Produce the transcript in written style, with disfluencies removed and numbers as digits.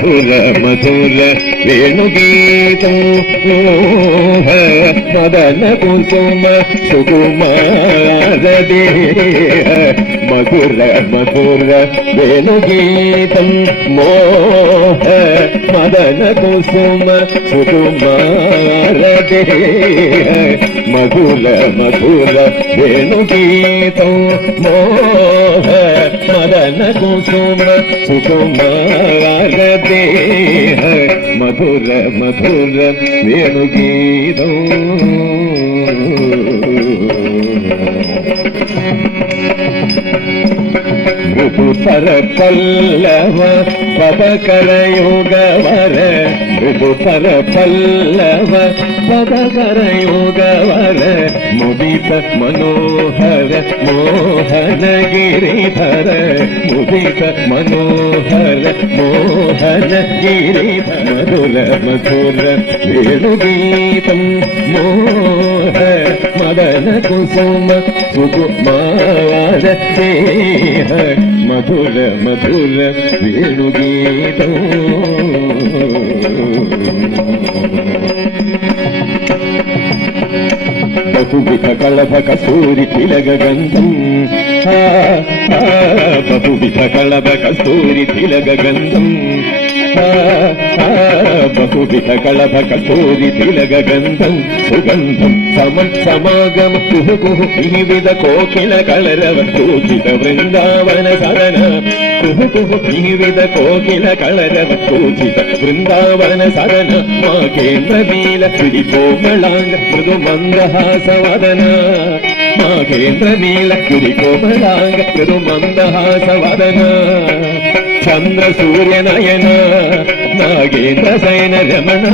మధుర మధుర వేణుగీతం మదన కుసుమ సుకుమార దేహ మధుర మధుర వేణుగీతం మోహ మదన కుసుమ సుకుమార దేహ మధుర మధుర వేణుగీతం మోహ మదన కుసుమ సుకుమార దేహ మధుర మధుర వేణుగీతం మృదుతర పల్లవ పదకరయోగవర మృదుతర పల్లవ పదకరయోగవర ముదిత మనోహర మోహన గిరిధర ముదిత మనోహర మోహన గిరిధర మధుర మధుర వేణుగీతం మోహ మదన కుసుమ సుకుమార దేహ మధుర మధుర వేణుగీతం బహువిధ కళభ కస్తూరి తిలగ గంధం బహువిధ కళభ కస్తూరి తిలగ గంధం బహువిధ కళభ కస్తూరి తిలగ గంధం సుగంధం సమం సమాగమ కుహు కుహు వివిధ కోకిల కళరవ సూచిత బృందావన సరణ కుహు కుహు వివిధ కోకిల కళరవ సూచిత బృందావన సరణ మా కేంద్ర నీల శ్రీ కోమళాంగ మృదు మందహాసవదన మా కేంద్ర నీల శ్రీ కోమళాంగ మృదు మందహాసవదన చంద్ర సూర్య నయన నాగేంద్ర శయన రమణ